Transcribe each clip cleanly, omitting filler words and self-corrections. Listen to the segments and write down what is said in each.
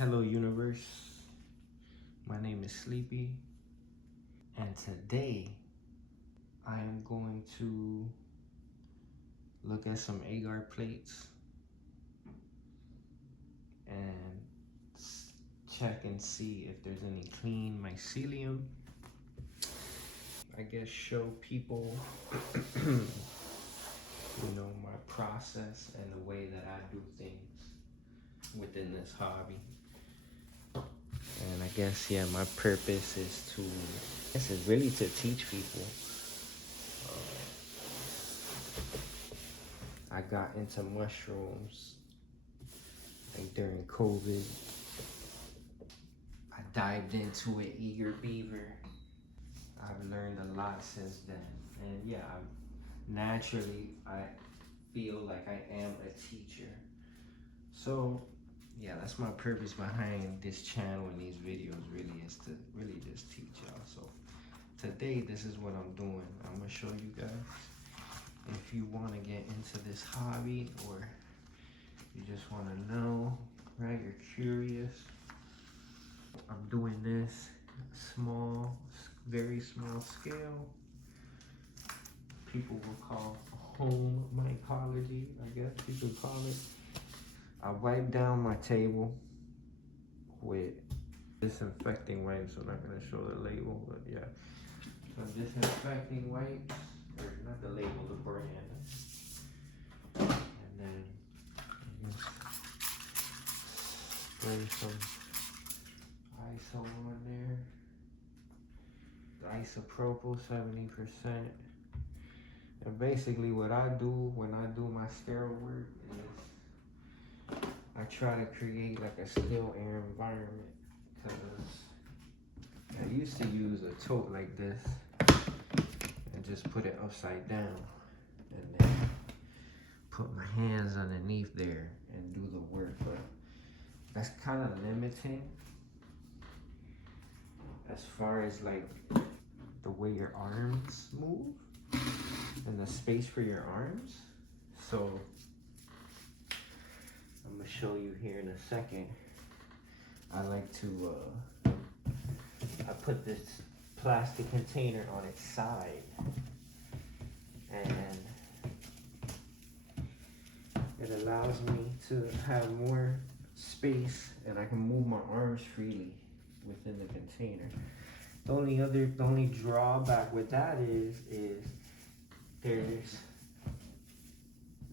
Hello universe, my name is Sleepy, and today I am going to look at some agar plates and check and see if there's any clean mycelium. I guess show people my process and the way that I do things within this hobby. And I guess, yeah, my purpose is really to teach people. I got into mushrooms like during COVID. I dived into it eager beaver. I've learned a lot since then. And yeah, I feel like I am a teacher. So yeah, that's my purpose behind this channel and these videos really is to really just teach y'all. So today, this is what I'm doing. I'm gonna show you guys. If you wanna get into this hobby or you just wanna know, right? You're curious. I'm doing this small, very small scale. People will call home mycology, I guess you could call it. I wipe down my table with disinfecting wipes. I'm not gonna show the label, but yeah. So disinfecting wipes, or not the label, the brand. And then just spray some ISO on there. Isopropyl 70%. And basically what I do when I do my sterile work is I try to create like a still air environment, because I used to use a tote like this and just put it upside down and then put my hands underneath there and do the work, but that's kind of limiting as far as like the way your arms move and the space for your arms. So I'm gonna show you here in a second. I like to I put this plastic container on its side, and it allows me to have more space and I can move my arms freely within the container. The only drawback with that is there's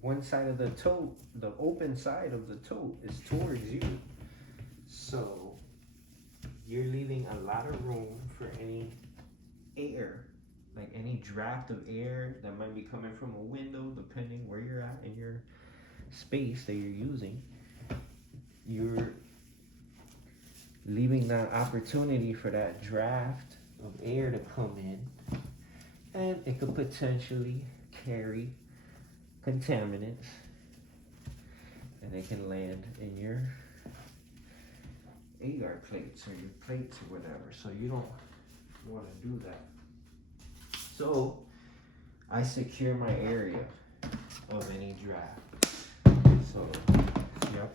one side of the tote, the open side of the tote is towards you. So you're leaving a lot of room for any air, like any draft of air that might be coming from a window, depending where you're at in your space that you're using. You're leaving that opportunity for that draft of air to come in, and it could potentially carry contaminants, and it can land in your agar plates or your plates or whatever. So you don't want to do that. So I secure my area of any draft. So see, I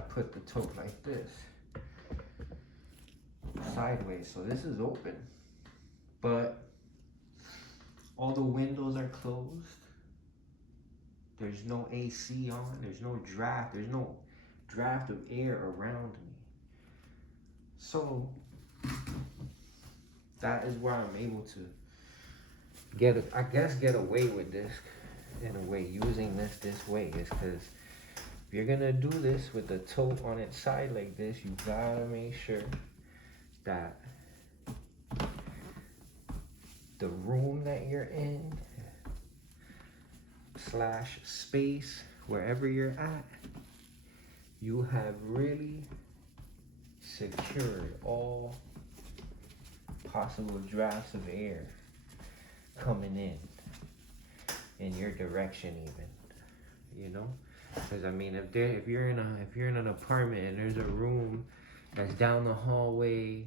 put the tote like this, sideways, so this is open, but all the windows are closed. There's no AC on, there's no draft of air around me. So that is where I'm able to get away with this in a way, using this way, is because if you're gonna do this with the tote on its side like this, you gotta make sure that the room that you're in / space, wherever you're at, you have really secured all possible drafts of air coming in your direction, even, because I mean, if you're in an apartment and there's a room that's down the hallway,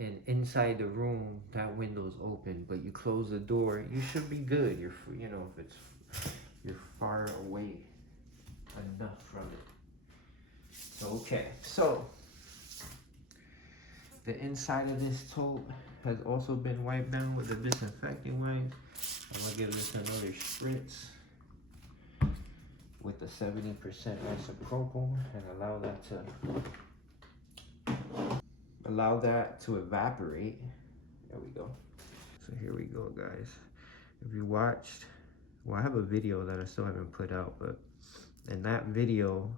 and inside the room that window's open, but you close the door, you should be good. You're if you're far away enough from it. So Okay, so the inside of this tote has also been wiped down with the disinfecting wipe. I'm gonna give this another spritz with the 70% isopropyl and allow that to evaporate. There we go. So here we go, guys. If you watched, well, I have a video that I still haven't put out, but in that video,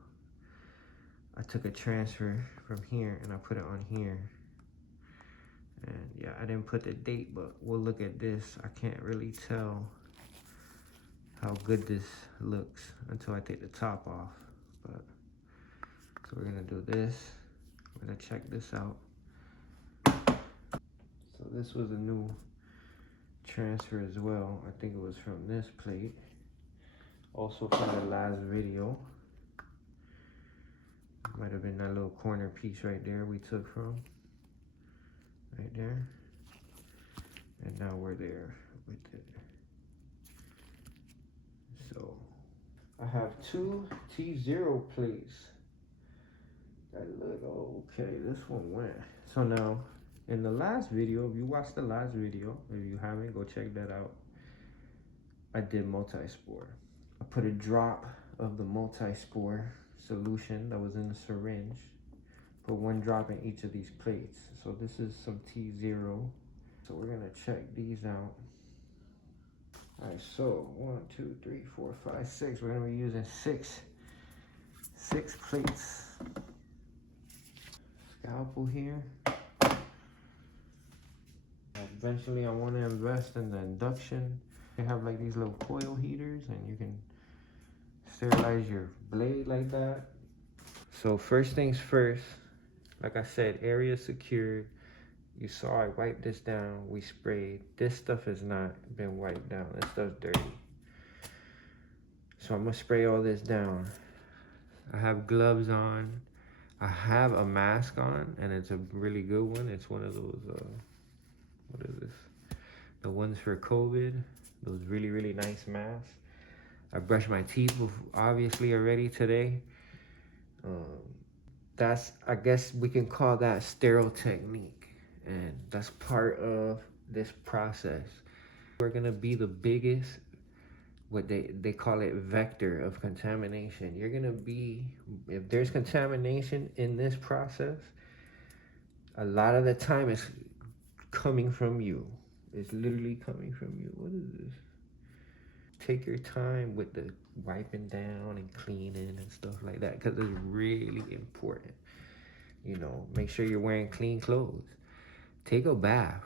I took a transfer from here and I put it on here. And yeah, I didn't put the date, but we'll look at this. I can't really tell how good this looks until I take the top off. But so we're gonna do this. We're gonna check this out. So this was a new transfer as well. I think it was from this plate. Also from the last video. Might have been that little corner piece right there we took from. Right there. And now we're there with it. So I have two T0 plates that look okay. This one went. So now in the last video, if you watched the last video, if you haven't, go check that out. I did multi-spore. I put a drop of the multi-spore solution that was in the syringe. Put one drop in each of these plates. So this is some T0. So we're gonna check these out. All right, so 1, 2, 3, 4, 5, 6. We're gonna be using six plates. Scalpel here. Eventually, I want to invest in the induction. They have like these little coil heaters, and you can sterilize your blade like that. So first things first, like I said, area secured. You saw I wiped this down, we sprayed. This stuff has not been wiped down. This stuff's dirty. So I'm gonna spray all this down. I have gloves on. I have a mask on, and it's a really good one. It's one of those, what is this? The ones for COVID, those really, really nice masks. I brushed my teeth, obviously, already today. I guess we can call that sterile technique. And that's part of this process. We're gonna be the biggest, what they call it, vector of contamination. You're gonna be, if there's contamination in this process, a lot of the time it's coming from you. It's literally coming from you. What is this? Take your time with the wiping down and cleaning and stuff like that, because it's really important. You know, make sure you're wearing clean clothes. Take a bath.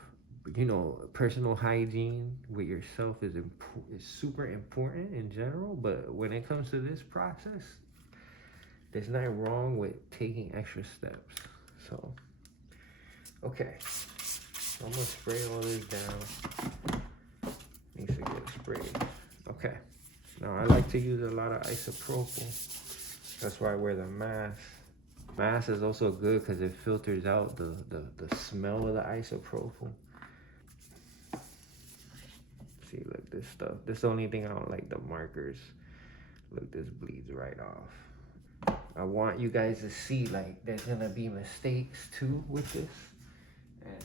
You know, personal hygiene with yourself is super important in general, but when it comes to this process, there's nothing wrong with taking extra steps. So, okay. So I'm gonna spray all this down. Needs to get sprayed. Okay. Now I like to use a lot of isopropyl. That's why I wear the mask. Mask is also good because it filters out the smell of the isopropyl. See, look, this stuff. This is the only thing I don't like, the markers. Look, this bleeds right off. I want you guys to see, like, there's gonna be mistakes too with this. And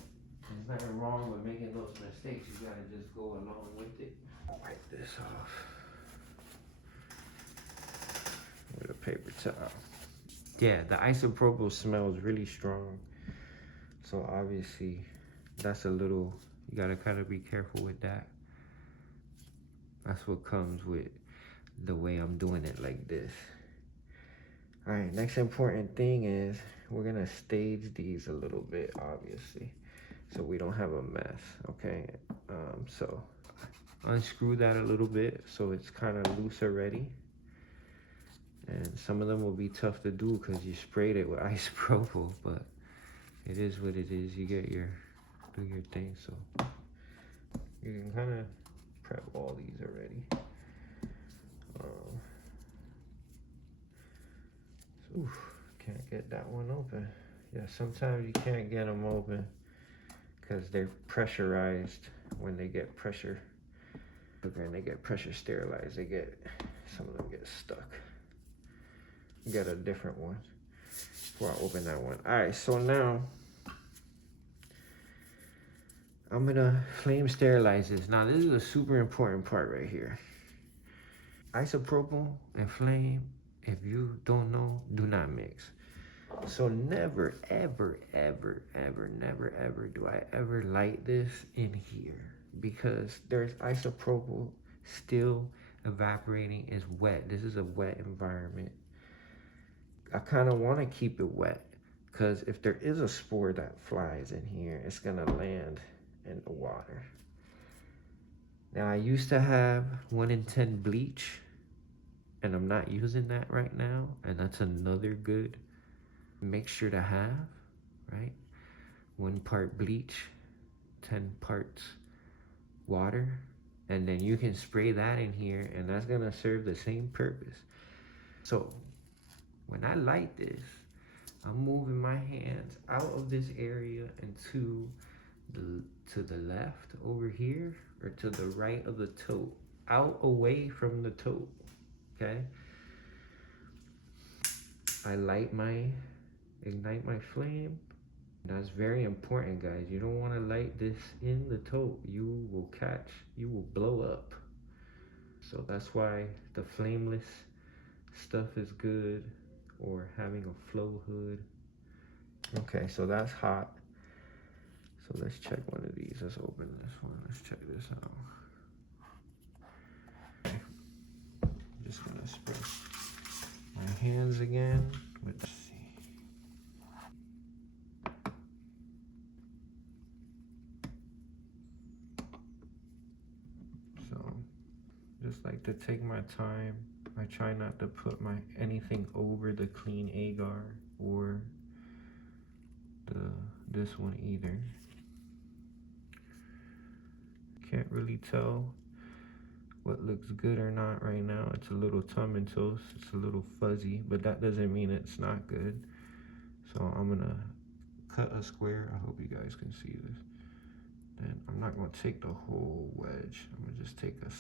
there's nothing wrong with making those mistakes. You gotta just go along with it. Wipe this off with a paper towel. Yeah, the isopropyl smells really strong. So obviously, that's a little, you gotta kind of be careful with that. That's what comes with the way I'm doing it like this. All right, next important thing is we're gonna stage these a little bit, obviously, so we don't have a mess, okay? So unscrew that a little bit so it's kind of loose already. And some of them will be tough to do because you sprayed it with isopropyl, but it is what it is. You get do your thing. So you can kind of prep all these already. Can't get that one open. Yeah, sometimes you can't get them open because they're pressurized. When they get pressure, and they get pressure sterilized, some of them get stuck. Get a different one. before I open that one. All right, so now I'm gonna flame sterilize this. Now this is a super important part right here. Isopropyl and flame, if you don't know, do not mix. So never, ever, ever, ever, never, ever do I ever light this in here because there's isopropyl still evaporating. It's wet. This is a wet environment. I kind of want to keep it wet because if there is a spore that flies in here, it's gonna land in the water. Now I used to have 1 in 10 bleach, and I'm not using that right now, and that's another good mixture to have, right? 1 part bleach, 10 parts water, and then you can spray that in here, and that's gonna serve the same purpose. So when I light this, I'm moving my hands out of this area and to the left over here, or to the right of the tote, out away from the tote, okay? I ignite my flame. That's very important, guys. You don't want to light this in the tote. You will blow up. So that's why the flameless stuff is good, or having a flow hood. Okay, so that's hot. So let's check one of these. Let's open this one. Let's check this out. Okay. I'm just gonna spray my hands again with the So just like to take my time. I try not to put anything over the clean agar or this one either. Can't really tell what looks good or not right now. It's a little tummin toast. It's a little fuzzy, but that doesn't mean it's not good. So I'm gonna cut a square. I hope you guys can see this. Then I'm not gonna take the whole wedge. I'm gonna just take the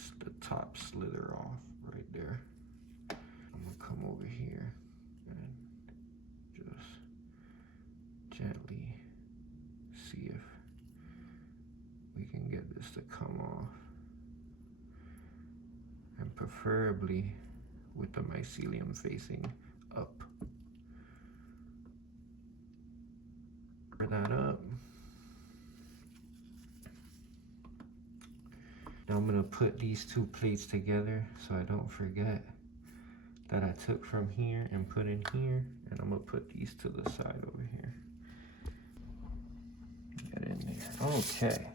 top slither off right there. I'm gonna come over here and just gently see if we can get this to come off, and preferably with the mycelium facing up. Cover that up. Now I'm gonna put these 2 plates together so I don't forget that I took from here and put in here, and I'm gonna put these to the side over here. Get in there. Okay.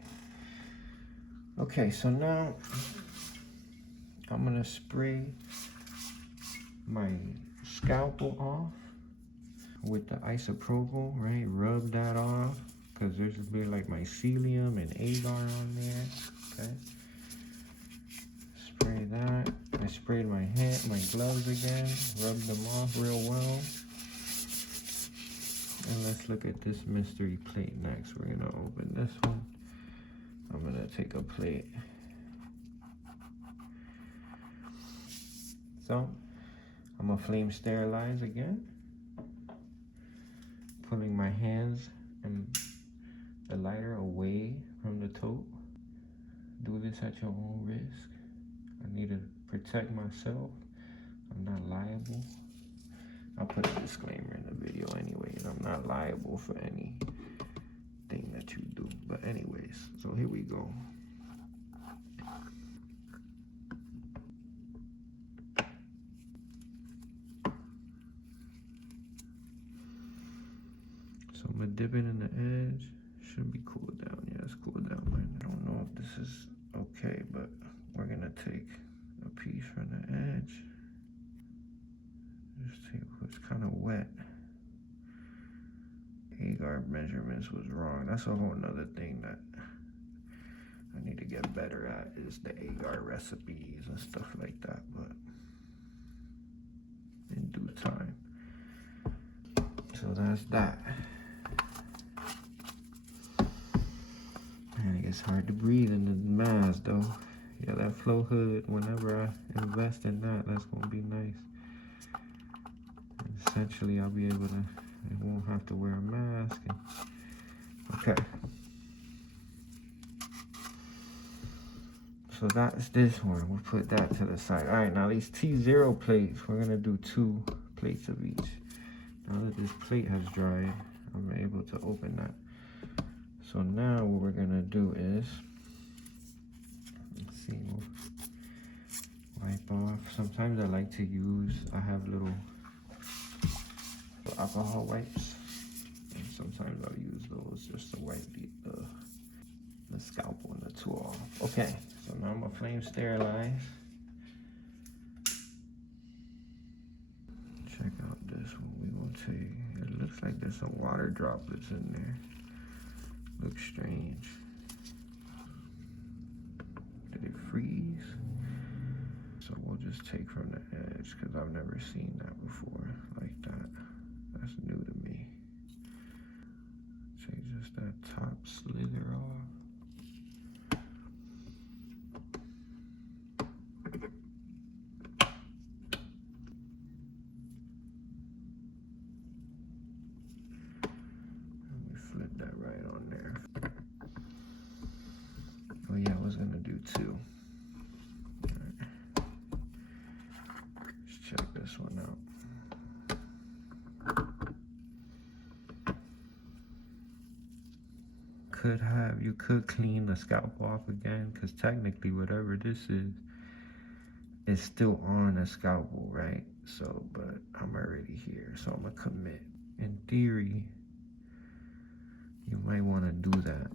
Okay, so now I'm gonna spray my scalpel off with the isopropyl, right? Rub that off, because there's a bit like mycelium and agar on there, okay? Spray that. I sprayed my gloves again, rubbed them off real well. And let's look at this mystery plate next. We're gonna open this one. I'm gonna take a plate. So, I'm gonna flame sterilize again. Pulling my hands and the lighter away from the tote. Do this at your own risk. I need to protect myself. I'm not liable. I'll put a disclaimer in the video anyways. I'm not liable for anything that you do. But anyways, so here we go. So I'm gonna dip it in the edge. Should be cooled down. Yeah, it's cooled down. I don't know if this is okay, but we're gonna take a piece from the edge. Just take what's kind of wet. Agar measurements was wrong. That's a whole nother thing that I need to get better at, is the agar recipes and stuff like that, but in due time. So that's that. Man, it gets hard to breathe in the mask though. Yeah, that flow hood, whenever I invest in that, that's gonna be nice. And essentially, I'll be able to They won't have to wear a mask. Okay. So that's this one. We'll put that to the side. All right, now these T0 plates, we're gonna do 2 plates of each. Now that this plate has dried, I'm able to open that. So now what we're gonna do is, let's see, we'll wipe off. Sometimes I like to use, I have little alcohol wipes. And sometimes I'll use those just to wipe the scalpel and the tool off. Okay, so now I'm gonna flame sterilize. Check out this one. We're gonna take, it looks like there's some water droplets in there. Looks strange. Did it freeze? So we'll just take from the edge because I've never seen that before like that. That's new to me. Take just that top slither off. Oh yeah, I was gonna do 2. All right. Let's check this one out. You could clean the scalp off again, because technically whatever this is still on a scalpel, right? So, but I'm already here, so I'm gonna commit. In theory, you might wanna do that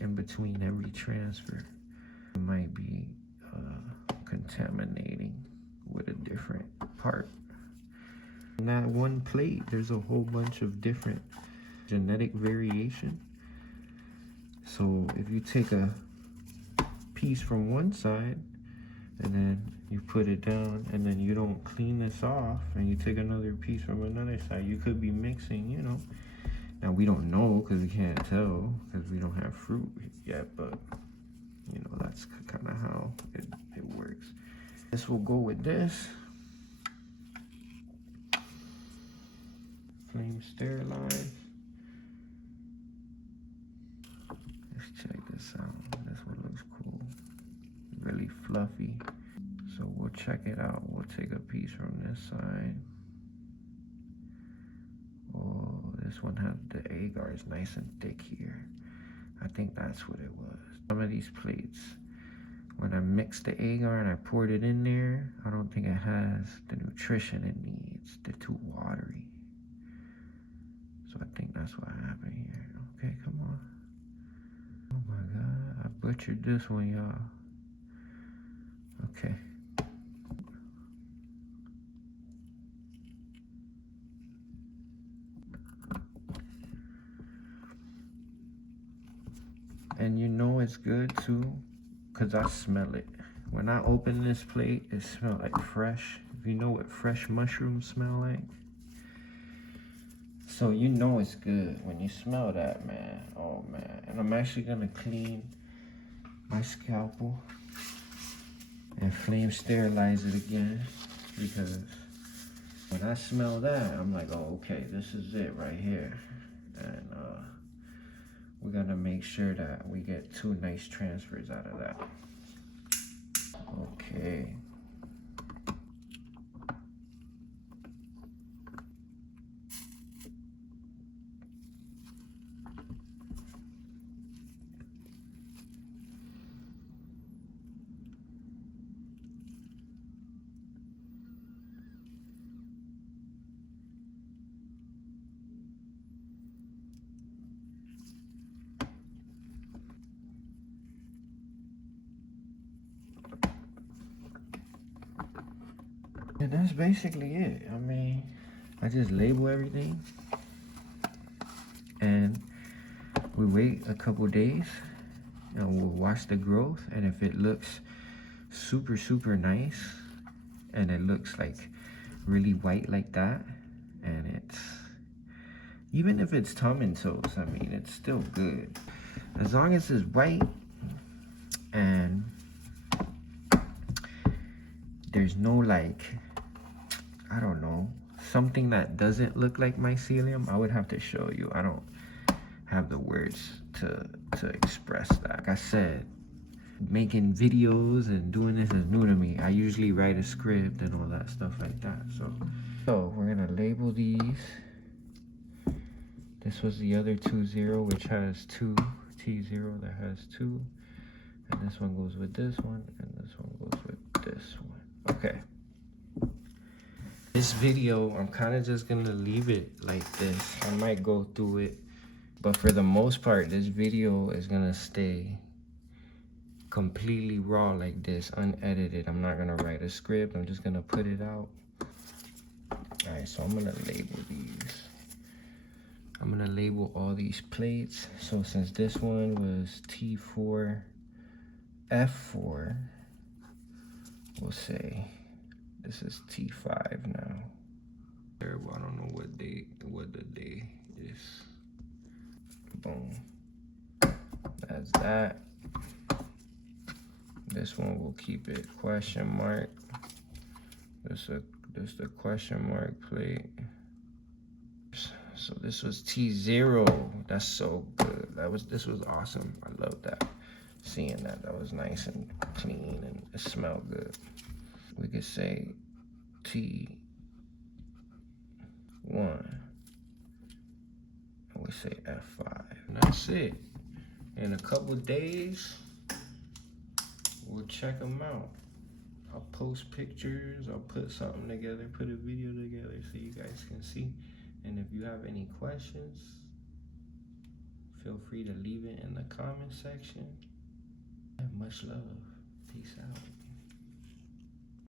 in between every transfer. It might be contaminating with a different part. In that one plate, there's a whole bunch of different genetic variation. So if you take a piece from one side and then you put it down and then you don't clean this off and you take another piece from another side, you could be mixing, you know. Now we don't know because we can't tell because we don't have fruit yet, but you know, that's kind of how it works. This will go with this. Flame sterilize. Let's check this out. This one looks cool. Really fluffy. So we'll check it out. We'll take a piece from this side. Oh, this one has the agar is nice and thick here. I think that's what it was. Some of these plates, when I mixed the agar and I poured it in there, I don't think it has the nutrition it needs. They're too watery. So I think that's what happened here. Okay, come on. Oh my God, I butchered this one, y'all. Okay. And you know it's good too, because I smell it. When I open this plate, it smells like fresh. If you know what fresh mushrooms smell like. So you know it's good when you smell that, man. Oh man. And I'm actually gonna clean my scalpel and flame sterilize it again, because when I smell that, I'm like, oh, okay, this is it right here. And we're gonna make sure that we get 2 nice transfers out of that. Okay. And that's basically it. I mean, I just label everything and we wait a couple days and we'll watch the growth. And if it looks super, super nice and it looks like really white like that, and it's, even if it's tomatos, I mean, it's still good. As long as it's white and there's no like, I don't know, something that doesn't look like mycelium, I would have to show you. I don't have the words to express that. Like I said, making videos and doing this is new to me. I usually write a script and all that stuff like that. So we're gonna label these. This was the other 2-0, which has 2, T0 that has 2. And this one goes with this one, and this one goes with this one. Okay. This video, I'm kind of just gonna leave it like this. I might go through it, but for the most part, this video is gonna stay completely raw like this, unedited. I'm not gonna write a script. I'm just gonna put it out. All right, so I'm gonna label these. I'm gonna label all these plates. So since this one was T4, F4, we'll say this is T5 now. I don't know what the day is. Boom. That's that. This one will keep it question mark. This the question mark plate. So this was T0. That's so good. This was awesome. I love that. Seeing that was nice and clean and it smelled good. We could say T1. And we say F5. And that's it. In a couple days, we'll check them out. I'll post pictures. I'll put something together, put a video together so you guys can see. And if you have any questions, feel free to leave it in the comment section. Much love. Peace out.